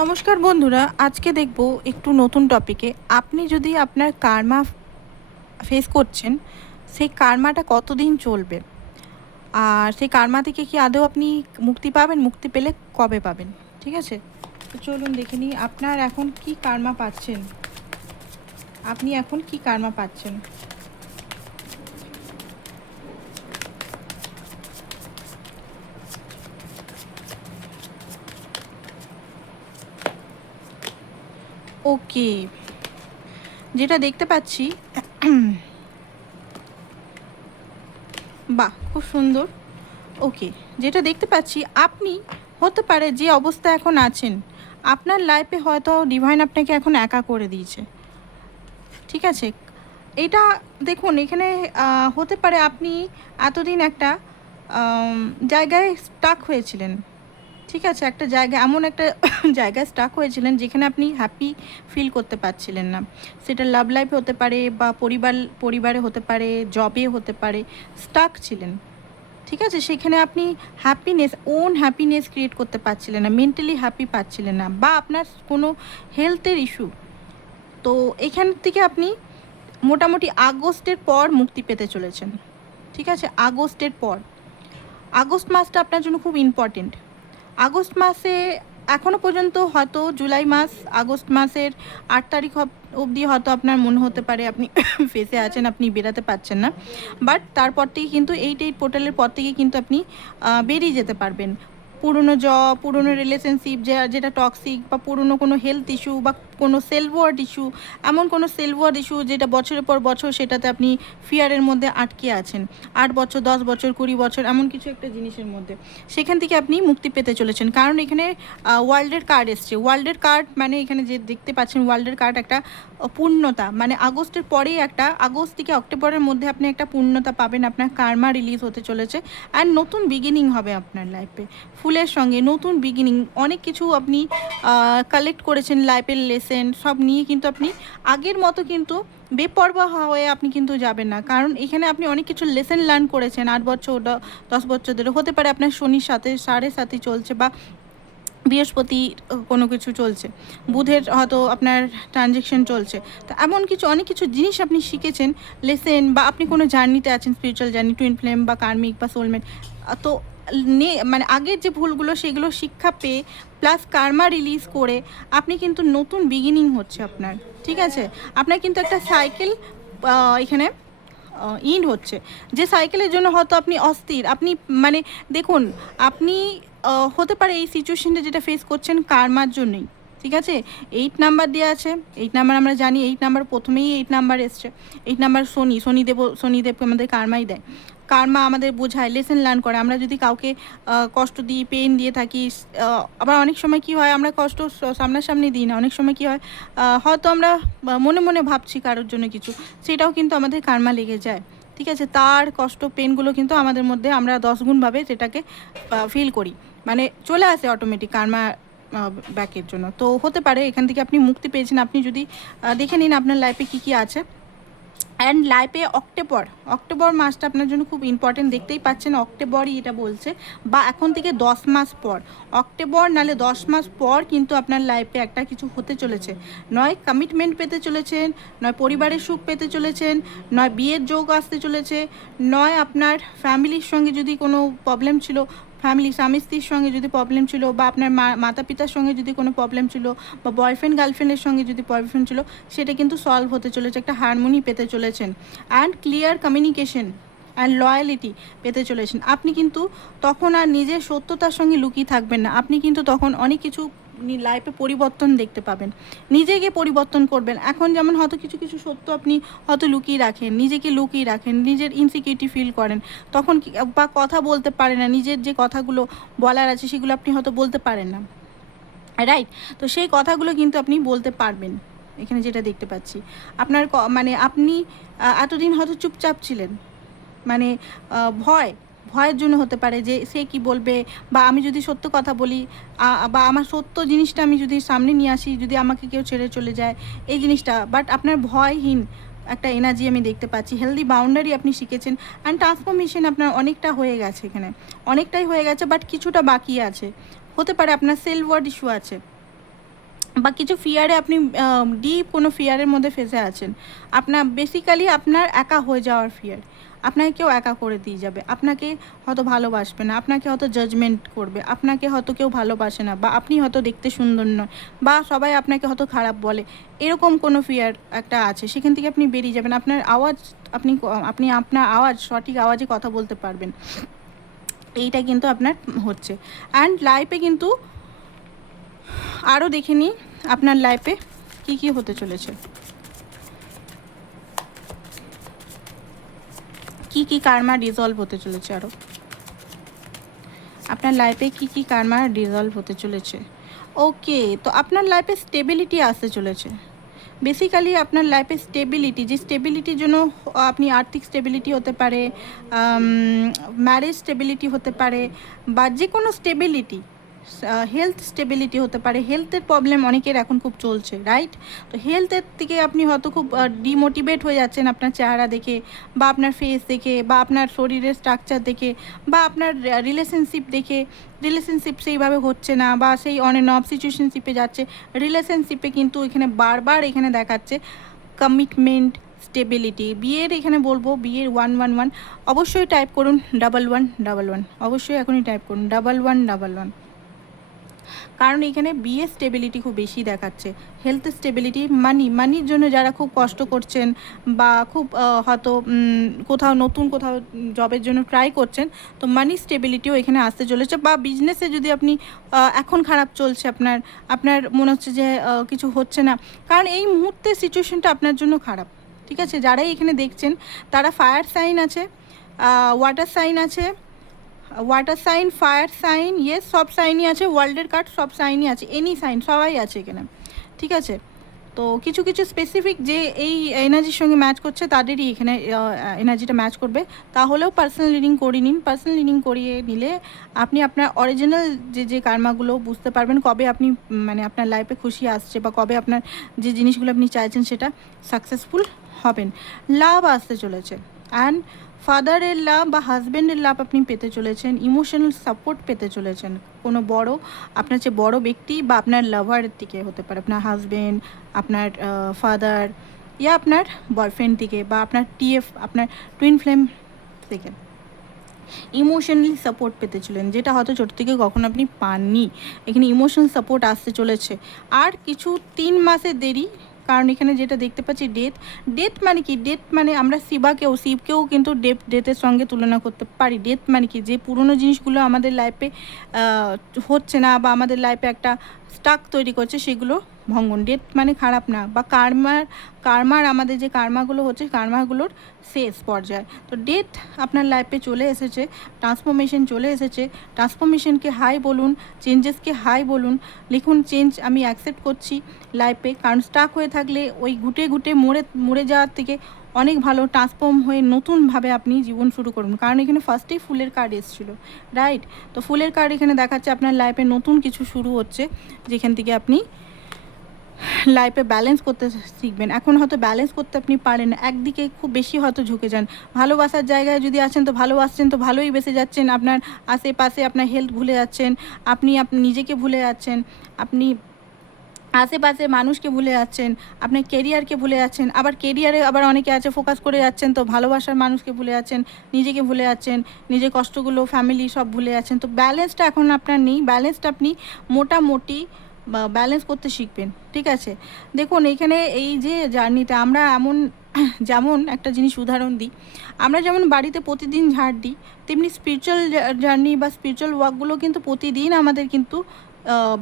নমস্কার বন্ধুরা, আজকে দেখব একটু নতুন টপিকে। আপনি যদি আপনার কার্মা ফেস করছেন, সেই কার্মাটা কতদিন চলবে, আর সেই কার্মা থেকে কি আদৌ আপনি মুক্তি পাবেন, মুক্তি পেলে কবে পাবেন। ঠিক আছে, তো চলুন দেখে নিই আপনার এখন কি কার্মা পাচ্ছেন। আপনি এখন কি কার্মা পাচ্ছেন। ওকে, যেটা দেখতে পাচ্ছি, বাহ, খুব সুন্দর। ওকে, যেটা দেখতে পাচ্ছি, আপনি হতে পারে যে অবস্থা এখন আছেন, আপনার লাইফে হয়তো ডিভাইন আপনাকে এখন একা করে দিয়েছে। ঠিক আছে, এটা দেখুন, এখানে হতে পারে আপনি এতদিন একটা জায়গায় স্টাক হয়েছিলেন। ঠিক আছে, একটা জায়গায়, এমন একটা জায়গায় স্টাক হয়েছিলেন যেখানে আপনি হ্যাপি ফিল করতে পারছিলেন না। সেটা লাভ লাইফে হতে পারে, বা পরিবারে হতে পারে, জবে হতে পারে, স্টাক ছিলেন। ঠিক আছে, সেখানে আপনি হ্যাপিনেস ক্রিয়েট করতে পারছিলেন না, মেন্টালি হ্যাপি পাচ্ছিলেন না, বা আপনার কোনো হেলথের ইস্যু। তো এখান থেকে আপনি মোটামুটি আগস্টের পর মুক্তি পেতে চলেছেন। ঠিক আছে, আগস্টের পর, আগস্ট মাসটা আপনার জন্য খুব ইম্পর্টেন্ট। আগস্ট মাসে এখনও পর্যন্ত হয়তো জুলাই মাস, আগস্ট মাসের 8 তারিখ অবধি হয়তো আপনার মনে হতে পারে আপনি ফেসে আছেন, আপনি বেরাতে পারছেন না। বাট তারপর থেকে কিন্তু 8 পোর্টালের পর থেকে কিন্তু আপনি বেরিয়ে যেতে পারবেন। পুরনো জব, পুরনো রিলেশনশিপ যেটা টক্সিক, বা পুরনো কোনো হেলথ ইস্যু, বা কোনো সেলফ ইস্যু, এমন কোনো সেলফ ইস্যু যেটা বছরের পর বছর সেটাতে আপনি ফিয়ারের মধ্যে আটকে আছেন, 8 বছর, 10 বছর, 20 বছর, এমন কিছু একটা জিনিসের মধ্যে, সেখান থেকে আপনি মুক্তি পেতে চলেছেন। কারণ এখানে ওয়ার্ল্ডের কার্ড এসছে। ওয়ার্ল্ডের কার্ড মানে এখানে যে দেখতে পাচ্ছেন, ওয়ার্ল্ডের কার্ড একটা পূর্ণতা, মানে আগস্টের পরেই, একটা আগস্ট থেকে অক্টোবরের মধ্যে আপনি একটা পূর্ণতা পাবেন, আপনার কার্মা রিলিজ হতে চলেছে। অ্যান্ড নতুন বিগিনিং হবে আপনার লাইফে, ফুলের সঙ্গে নতুন বিগিনিং। অনেক কিছু আপনি কালেক্ট করেছেন, লাইফের লেসেন সব নিয়ে কিন্তু আপনি আগের মতো কিন্তু বেপরোয়া হয়ে আপনি কিন্তু যাবেন না। কারণ এখানে আপনি অনেক কিছু লেসেন লার্ন করেছেন 8 বছর, 10 বছর ধরে। হতে পারে আপনার শনির সাথে 7.5 চলছে, বা বৃহস্পতি কোনো কিছু চলছে, বুধের হয়তো আপনার ট্রানজেকশন চলছে। তো এমন কিছু, অনেক কিছু জিনিস আপনি শিখেছেন, লেসেন, বা আপনি কোনো জার্নিতে আছেন, স্পিরিচুয়াল জার্নি, টুইন ফ্লেম, বা কার্মিক, বা সোলমেট। তো মানে আগের যে ভুলগুলো সেগুলো শিক্ষা পেয়ে, প্লাস কার্মা রিলিজ করে, আপনি কিন্তু নতুন বিগিনিং হচ্ছে আপনার। ঠিক আছে, আপনার কিন্তু একটা সাইকেল এখানে ইন হচ্ছে, যে সাইকেলের জন্য হয়তো আপনি অস্থির। আপনি মানে দেখুন, আপনি হতে পারে এই সিচুয়েশনটা যেটা ফেস করছেন কার্মার জন্যই। ঠিক আছে, 8 নাম্বার দেওয়া আছে। 8 নাম্বার আমরা জানি, 8 নাম্বার প্রথমেই 8 নাম্বার এসছে। 8 নাম্বার শনিদেবকে আমাদের কার্মাই দেয়। কার্মা আমাদের বোঝায়, লেসেন লার্ন করে। আমরা যদি কাউকে কষ্ট দিই, পেন দিয়ে থাকি, আবার অনেক সময় কি হয়, আমরা কষ্ট সামনাসামনি দিই না, অনেক সময় কি হয়, হয়তো আমরা মনে মনে ভাবছি কারোর জন্য কিছু, সেটাও কিন্তু আমাদের কার্মা লেগে যায়। ঠিক আছে, তার কষ্ট, পেনগুলো কিন্তু আমাদের মধ্যে আমরা 10 গুণভাবে সেটাকে ফিল করি, মানে চলে আসে অটোমেটিক কার্মা ব্যাকের জন্য। তো হতে পারে এখান থেকে আপনি মুক্তি পেয়েছেন। আপনি যদি দেখে নিন আপনার লাইফে কী কী আছে। অ্যান্ড লাইফে অক্টোবর মাসটা আপনার জন্য খুব ইম্পর্টেন্ট। দেখতেই পাচ্ছেন অক্টোবরই এটা বলছে, বা এখন থেকে 10 মাস পর, অক্টোবর নালে 10 মাস পর কিন্তু আপনার লাইফে একটা কিছু হতে চলেছে। নয় কমিটমেন্ট পেতে চলেছেন, নয় পরিবারের সুখ পেতে চলেছেন, নয় বিয়ের যোগ আসতে চলেছে, নয় আপনার ফ্যামিলির সঙ্গে যদি কোনো প্রবলেম ছিল, স্বামী স্ত্রীর সঙ্গে যদি প্রবলেম ছিল, বা আপনার মাতা পিতার সঙ্গে যদি কোনো প্রবলেম ছিল, বা বয়ফ্রেন্ড গার্লফ্রেন্ডের সঙ্গে যদি প্রবলেম ছিল, সেটা কিন্তু সলভ হতে চলেছে, একটা হারমোনি পেতে চলেছেন। And clear communication and loyalty পেতে চলেছেন। আপনি কিন্তু তখন আর নিজের সত্যতার সঙ্গে লুকিয়ে থাকবেন না। আপনি কিন্তু তখন অনেক কিছু লাইফে পরিবর্তন দেখতে পাবেন, নিজেকে পরিবর্তন করবেন। এখন যেমন হয়তো কিছু কিছু সত্য আপনি হয়তো লুকিয়ে রাখেন, নিজেকে লুকিয়ে রাখেন, নিজের ইনসিকিউরিটি ফিল করেন, তখন বা কথা বলতে পারেন না, নিজের যে কথাগুলো বলার আছে সেগুলো আপনি হয়তো বলতে পারেন না, রাইট? তো সেই কথাগুলো কিন্তু আপনি বলতে পারবেন। এখানে যেটা দেখতে পাচ্ছি, আপনার মানে আপনি এতদিন হয়তো চুপচাপ ছিলেন, মানে ভয়ের জন্য হতে পারে যে সে কি বলবে, বা আমি যদি সত্য কথা বলি, বা আমার সত্য জিনিসটা আমি যদি সামনে নিয়ে আসি, যদি আমাকে কেউ ছেড়ে চলে যায়, এই জিনিসটা। বাট আপনার ভয়হীন একটা এনার্জি আমি দেখতে পাচ্ছি। হেলদি বাউন্ডারি আপনি শিখেছেন, অ্যান্ড ট্রান্সফরমেশন আপনার অনেকটা হয়ে গেছে, এখানে অনেকটাই হয়ে গেছে, বাট কিছুটা বাকি আছে। হতে পারে আপনার সেলফ ওয়ার্ড ইস্যু আছে, বা কিছু ফিয়ারে আপনি ডিপ কোনো ফিয়ারের মধ্যে ফেসে আছেন। আপনার বেসিক্যালি আপনার একা হয়ে যাওয়ার ফিয়ার। আপনাকে কেউ একা করে দিয়ে যাবে, আপনাকে হয়তো ভালোবাসবে না, আপনাকে হয়তো জাজমেন্ট করবে, আপনাকে হয়তো কেউ ভালোবাসে না, বা আপনি হয়তো দেখতে সুন্দর নয়, বা সবাই আপনাকে হয়তো খারাপ বলে, এরকম কোনো ফিয়ার একটা আছে। সেখান থেকে আপনি বেরিয়ে যাবেন। আপনার আওয়াজ আপনি আপনি আপনার আওয়াজ সঠিক আওয়াজে কথা বলতে পারবেন, এইটা কিন্তু আপনার হচ্ছে। অ্যান্ড লাইফে কিন্তু আরও দেখে নিই আপনার লাইফে কি কি হতে চলেছে, কি কি কার্মা রিজলভ হতে চলেছে, আরও আপনার লাইফে কি কি কার্মা রিজলভ হতে চলেছে। ওকে, তো আপনার লাইফে স্টেবিলিটি আসতে চলেছে। বেসিক্যালি আপনার লাইফে স্টেবিলিটি, যে স্টেবিলিটির জন্য আপনি আর্থিক স্টেবিলিটি হতে পারে, ম্যারেজ স্টেবিলিটি হতে পারে, বা যে কোনো স্টেবিলিটি, হেলথ স্টেবিলিটি হতে পারে। হেলথের প্রবলেম অনেকের এখন খুব চলছে, রাইট? তো হেলথের থেকে আপনি হয়তো খুব ডিমোটিভেট হয়ে যাচ্ছেন আপনার চেহারা দেখে, বা আপনার ফেস দেখে, বা আপনার শরীরের স্ট্রাকচার দেখে, বা আপনার রিলেশনশিপ দেখে। রিলেশনশিপ সেইভাবে হচ্ছে না, বা সেই অন অ্যান্ড অফ সিচুয়েশনশিপে যাচ্ছে। রিলেশনশিপে কিন্তু এখানে বারবার এখানে দেখাচ্ছে কমিটমেন্ট, স্টেবিলিটি। বিয়ের এখানে বলবো, বিয়ের 111 অবশ্যই টাইপ করুন, 1111 অবশ্যই এখনই টাইপ করুন 1111, কারণ এখানে বিয়ে স্টেবিলিটি খুব বেশি দেখাচ্ছে। হেলথ স্টেবিলিটি, মানির জন্য যারা খুব কষ্ট করছেন, বা খুব হয়তো কোথাও নতুন কোথাও জবের জন্য ট্রাই করছেন, তো মানি স্টেবিলিটিও এখানে আসতে চলেছে। বা বিজনেসে যদি আপনি এখন খারাপ চলছে, আপনার মনে হচ্ছে যে কিছু হচ্ছে না, কারণ এই মুহূর্তে সিচুয়েশনটা আপনার জন্য খারাপ। ঠিক আছে, যারাই এখানে দেখছেন তারা ফায়ার সাইন আছে, ওয়াটার সাইন আছে, water sign, fire sign, yes সব সাইনই আছে, ওয়ার্ল্ডের কার্ড সব সাইনই আছে, এনি সাইন সবাই আছে এখানে। ঠিক আছে, তো কিছু কিছু স্পেসিফিক যে এই এনার্জির সঙ্গে ম্যাচ করছে তাদেরই এখানে এনার্জিটা ম্যাচ করবে। তাহলেও পার্সোনাল রিডিং করিয়ে নিন। পার্সোনাল রিডিং করিয়ে নিলে আপনি আপনার অরিজিনাল যে কার্মাগুলো বুঝতে পারবেন, কবে আপনি মানে আপনার লাইফে খুশি আসছে, বা কবে আপনার যে জিনিসগুলো আপনি চাইছেন সেটা সাকসেসফুল হবেন। লাভ আসতে চলেছে, অ্যান্ড ফাদারের লাভ বা হাজব্যান্ডের লাভ আপনি পেতে চলেছেন। ইমোশনাল সাপোর্ট পেতে চলেছেন কোনো বড়, আপনার যে বড় ব্যক্তি বা আপনার লাভারের দিকে হতে পারে, আপনার হাজব্যান্ড, আপনার ফাদার, ইয়া আপনার বয়ফ্রেন্ড থেকে, বা আপনার টিএফ, আপনার টুইন ফ্লেম থেকে ইমোশনালি সাপোর্ট পেতে চলেন, যেটা হয়তো ছোটো থেকে কখনো আপনি পাননি। এখানে ইমোশনাল সাপোর্ট আসতে চলেছে। আর কিছু 3 মাসের দেরি, কারণ এখানে যেটা দেখতে পাচ্ছি ডেথ মানে কি? ডেথ মানে আমরা শিবকেও কিন্তু ডেথের সঙ্গে তুলনা করতে পারি। ডেথ মানে কি? যে পুরনো জিনিসগুলো আমাদের লাইফে হচ্ছে না, বা আমাদের লাইফে একটা স্টাক তৈরি করছে, সেগুলো ভঙ্গন। ডেথ মানে খারাপ না, বা কার্মার আমাদের যে কার্মাগুলো হচ্ছে, কার্মাগুলোর শেষ পর্যায়ে। তো ডেথ আপনার লাইফে চলে এসেছে, ট্রান্সফরমেশন চলে এসেছে। ট্রান্সফরমেশনকে হাই বলুন, চেঞ্জেসকে হাই বলুন, লিখুন চেঞ্জ আমি অ্যাকসেপ্ট করছি লাইফে। কারণ স্টাক হয়ে থাকলে ওই ঘুটে মরে যাওয়ার থেকে অনেক ভালো ট্রান্সফর্ম হয়ে নতুনভাবে আপনি জীবন শুরু করুন। কারণ এখানে ফার্স্টেই ফুলের কার্ড এসেছিলো, রাইট? তো ফুলের কার্ড এখানে দেখাচ্ছে আপনার লাইফে নতুন কিছু শুরু হচ্ছে, যেখান থেকে আপনি লাইফে ব্যালেন্স করতে শিখবেন। এখন হয়তো ব্যালেন্স করতে আপনি পারেন, একদিকে খুব বেশি হয়তো ঝুঁকে যান। ভালোবাসার জায়গায় যদি আছেন তো ভালোবাসছেন, তো ভালোই বেসে যাচ্ছেন, আপনার আশেপাশে আপনার হেলথ ভুলে যাচ্ছেন, আপনি নিজেকে ভুলে যাচ্ছেন, আপনি আশেপাশে মানুষকে ভুলে যাচ্ছেন, আপনার কেরিয়ারকে ভুলে যাচ্ছেন। আবার কেরিয়ারে আবার অনেকে আছে ফোকাস করে যাচ্ছেন, তো ভালোবাসার মানুষকে ভুলে যাচ্ছেন, নিজেকে ভুলে যাচ্ছেন, নিজের কষ্টগুলো, ফ্যামিলি সব ভুলে যাচ্ছেন। তো ব্যালেন্সটা এখন আপনার নেই। ব্যালেন্সটা আপনি মোটামুটি ব্যালেন্স করতে শিখবেন। ঠিক আছে, দেখুন এখানে এই যে জার্নিটা আমরা যেমন একটা জিনিস উদাহরণ দিই, আমরা যেমন বাড়িতে প্রতিদিন ঝাড় দিই, তেমনি স্পিরিচুয়াল জার্নি বা স্পিরিচুয়াল ওয়ার্কগুলো কিন্তু প্রতিদিন আমাদের কিন্তু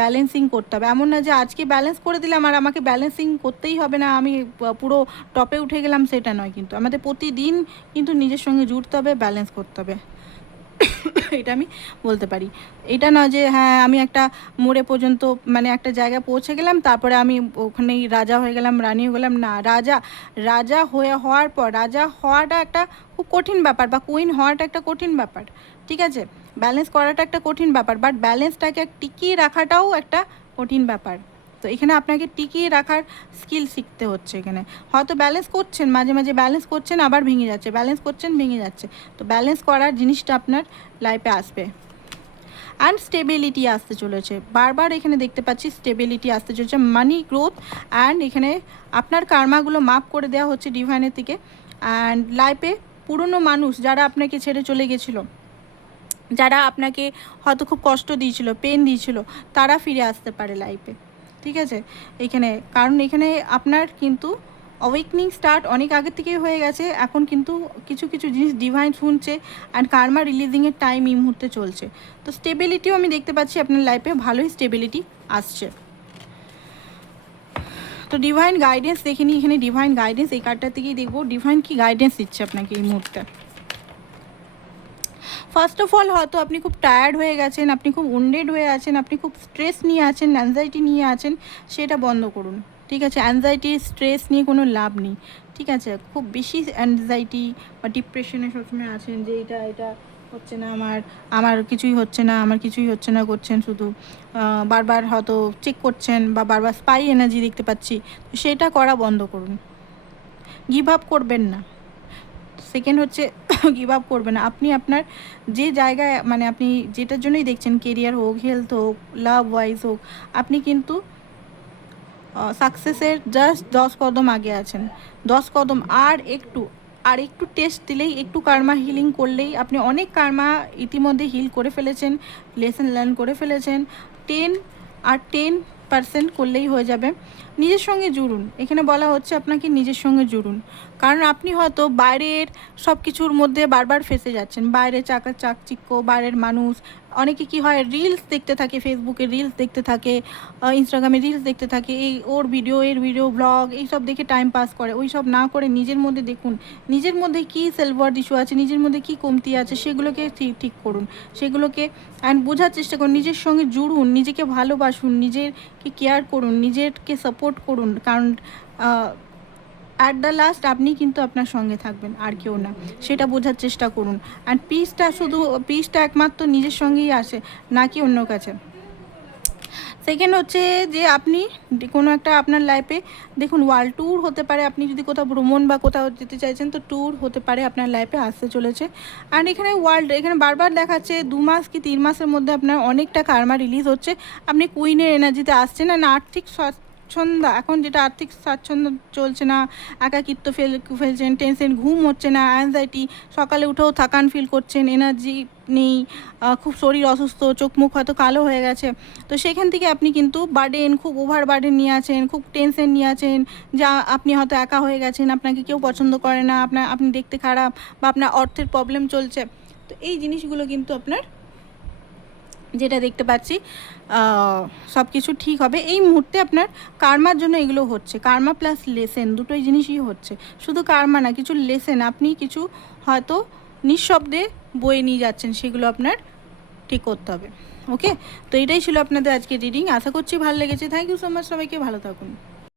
ব্যালেন্সিং করতে হবে। এমন না যে আজকে ব্যালেন্স করে দিলাম আর আমাকে ব্যালেন্সিং করতেই হবে না, আমি পুরো টপে উঠে গেলাম, সেটা নয়। কিন্তু আমাদের প্রতিদিন কিন্তু নিজের সঙ্গে জুড়তে হবে, ব্যালেন্স করতে হবে। এটা আমি বলতে পারি। এটা নয় যে হ্যাঁ আমি একটা মোড়ে পর্যন্ত মানে একটা জায়গায় পৌঁছে গেলাম, তারপরে আমি ওখানেই রাজা হয়ে গেলাম, রানী হয়ে গেলাম। না, রাজা হওয়ার পর, রাজা হওয়াটা একটা খুব কঠিন ব্যাপার, বা কুইন হওয়াটা একটা কঠিন ব্যাপার। ঠিক আছে, ব্যালেন্স করাটা একটা কঠিন ব্যাপার, বাট ব্যালেন্সটাকে টিকিয়ে রাখাটাও একটা কঠিন ব্যাপার। তো এখানে আপনাকে টিকিয়ে রাখার স্কিল শিখতে হচ্ছে। এখানে হয়তো ব্যালেন্স করছেন, মাঝে মাঝে ব্যালেন্স করছেন আবার ভেঙে যাচ্ছে, ব্যালেন্স করছেন ভেঙে যাচ্ছে। তো ব্যালেন্স করার জিনিসটা আপনার লাইফে আসবে। অ্যান্ড স্টেবিলিটি আসতে চলেছে, বারবার এখানে দেখতে পাচ্ছি স্টেবিলিটি আসতে চলেছে, মানি গ্রোথ। অ্যান্ড এখানে আপনার কার্মাগুলো মাপ করে দেওয়া হচ্ছে ডিভাইনের থেকে। অ্যান্ড লাইফে পুরনো মানুষ যারা আপনাকে ছেড়ে চলে গেছিলো, যারা আপনাকে হয়তো খুব কষ্ট দিয়েছিল, পেন দিয়েছিল, তারা ফিরে আসতে পারে লাইফে, ঠিক আছে এখানে। কারণ এখানে আপনার কিন্তু অওয়েকনিং স্টার্ট অনেক আগে থেকেই হয়ে গেছে, এখন কিন্তু কিছু কিছু জিনিস ডিভাইন শুনছে অ্যান্ড কার্মা রিলিজিংয়ের টাইম এই মুহূর্তে চলছে। তো স্টেবিলিটিও আমি দেখতে পাচ্ছি আপনার লাইফে, ভালোই স্টেবিলিটি আসছে। তো ডিভাইন গাইডেন্স দেখে নিই, এখানে ডিভাইন গাইডেন্স এই কার্ডটা থেকেই দেখবো ডিভাইন কি গাইডেন্স দিচ্ছে আপনাকে এই মুহূর্তে। ফার্স্ট অফ অল হয়তো আপনি খুব টায়ার্ড হয়ে গেছেন, আপনি খুব উন্ডেড হয়ে আছেন, আপনি খুব স্ট্রেস নিয়ে আছেন, অ্যাংজাইটি নিয়ে আছেন, সেটা বন্ধ করুন, ঠিক আছে। অ্যাংজাইটি স্ট্রেস নিয়ে কোনো লাভ নেই, ঠিক আছে। খুব বেশি অ্যাংজাইটি বা ডিপ্রেশনে সবসময় আছেন যে এটা হচ্ছে না, আমার কিছুই হচ্ছে না, আমার কিছুই হচ্ছে না করছেন, শুধু বারবার হয়তো চেক করছেন বা বারবার স্পাই এনার্জি দেখতে পাচ্ছি, তো সেটা করা বন্ধ করুন, গিভ আপ করবেন না। সেকেন্ড হচ্ছে গিভ আপ করবে না। আপনি আপনার যে জায়গায় মানে আপনি যেটার জন্যই দেখছেন, কেরিয়ার হোক, হেলথ হোক, লাভ ওয়াইজ হোক, আপনি কিন্তু সাকসেসের জাস্ট 10 কদম আগে আছেন, 10 কদম। আর একটু টেস্ট দিলেই, একটু কার্মা হিলিং করলেই আপনি অনেক কার্মা ইতিমধ্যে হিল করে ফেলেছেন, লেসন লার্ন করে ফেলেছেন। 10% করলেই হয়ে যাবে। নিজের সঙ্গে জুড়ুন, এখানে বলা হচ্ছে আপনাকে নিজের সঙ্গে জুড়ুন। কারণ আপনি হয়তো বাইরের সব কিছুর মধ্যে বারবার ফেসে যাচ্ছেন, বাইরে চাকচিক্য, বাইরের মানুষ, অনেকে কি হয় রিলস দেখতে থাকে, ফেসবুকে রিলস দেখতে থাকে, ইনস্টাগ্রামে রিলস দেখতে থাকে, এই ওর ভিডিও, এর ভিডিও, ব্লগ, এইসব দেখে টাইম পাস করে। ওই সব না করে নিজের মধ্যে দেখুন, নিজের মধ্যে কী সেলফ ওয়ার্থ ইস্যু আছে, নিজের মধ্যে কী কমতি আছে, সেগুলোকে ঠিক করুন, সেগুলোকে অ্যান্ড বোঝার চেষ্টা করুন, নিজের সঙ্গে জুড়ুন, নিজেকে ভালোবাসুন, নিজেকে কেয়ার করুন, নিজেকে সাপোর্ট করুন। কারণ অ্যাট দ্য লাস্ট আপনি কিন্তু আপনার সঙ্গে থাকবেন, আর কেউ না, সেটা বোঝার চেষ্টা করুন। অ্যান্ড পিসটা একমাত্র নিজের সঙ্গেই আসে, না কি অন্য কাছে। সেকেন্ড হচ্ছে যে আপনি কোনো একটা আপনার লাইফে দেখুন ওয়ার্ল্ড ট্যুর হতে পারে, আপনি যদি কোথাও ভ্রমণ বা কোথাও যেতে চাইছেন, তো ট্যুর হতে পারে আপনার লাইফে আসতে চলেছে। অ্যান্ড এখানে বারবার দেখাচ্ছে 2 মাস কি 3 মাসের মধ্যে আপনার অনেকটা কার্মা রিলিজ হচ্ছে, আপনি কুইনের এনার্জিতে আসছেন। অ্যান্ড আর্থিক স্বাচ্ছন্দ্য, এখন যেটা আর্থিক স্বাচ্ছন্দ্য চলছে না, একাকিত্ব ফেলছেন, টেনশন, ঘুম হচ্ছে না, অ্যাংজাইটি, সকালে উঠেও থাকান ফিল করছেন, এনার্জি নেই, খুব শরীর অসুস্থ, চোখ মুখ হয়তো কালো হয়ে গেছে। তো সেখান থেকে আপনি কিন্তু খুব ওভার বার্ডেন নিয়ে আছেন, খুব টেনশন নিয়ে আছেন, যা আপনি হয়তো একা হয়ে গেছেন, আপনাকে কেউ পছন্দ করে না, আপনি দেখতে খারাপ, বা আপনার অর্থের প্রবলেম চলছে। তো এই জিনিসগুলো কিন্তু আপনার যেটা দেখতে পাচ্ছি সব কিছু ঠিক হবে এই মুহূর্তে। আপনার কার্মার জন্য এগুলো হচ্ছে, কার্মা প্লাস লেসেন, দুটোই জিনিসই হচ্ছে, শুধু কার্মা না, কিছু লেসেন আপনি কিছু হয়তো নিঃশব্দে বয়ে নিয়ে যাচ্ছেন, সেগুলো আপনার ঠিক করতে হবে। ওকে, তো এটাই ছিল আপনাদের আজকে রিডিং, আশা করছি ভালো লেগেছে। থ্যাংক ইউ সো মাচ, সবাইকে ভালো থাকুন।